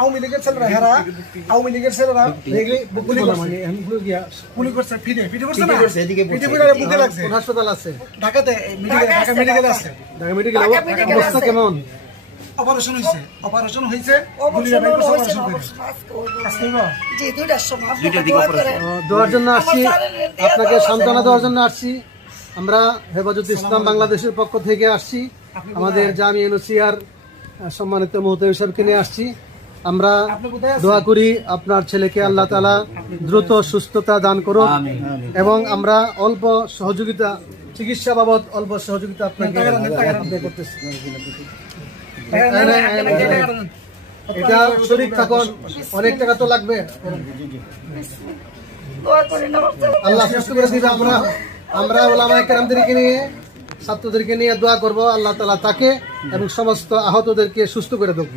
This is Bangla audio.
আওয়ামী লীগের ছেলেরা হেরা আওয়ামী লীগের ছেলেরা গুলি করছে পিঠে করছে না পিঠে করে বুকে লাগছে হাসপাতাল আছে ঢাকাতে ঢাকা মেডিকেল আছে ঢাকা মেডিকেল অবস্থা কেমন অপারেশন হইছে গুলি বাইক অপারেশন করেছে আজকে জি দুইটার সময় দোয়ার জন্য আসছি আপনাকে সান্ত্বনা দেওয়ার জন্য আসছি আমরা হেফাজতে ইসলাম বাংলাদেশের পক্ষ থেকে আসছি আমাদের জামিয়া নসিয়ার সম্মানিত মুহতামিম সাহেবকে নিয়ে আসছি আমরা দোয়া করি আপনার ছেলেকে আল্লাহ তাআলা দ্রুত সুস্থতা দান করুন এবং আমরা অল্প সহযোগিতা চিকিৎসা বাবদ অল্প সহযোগিতা আপনাকে করতেছি এটা শরীর থাকুন অনেক টাকা তো লাগবে আল্লাহ সুস্থ করে দিবে আমরা উলামায়ে কেরামদেরকে নিয়ে ছাত্রদেরকে নিয়ে দোয়া করব আল্লাহ তাআলা তাকে এবং সমস্ত আহতদেরকে সুস্থ করে দেব।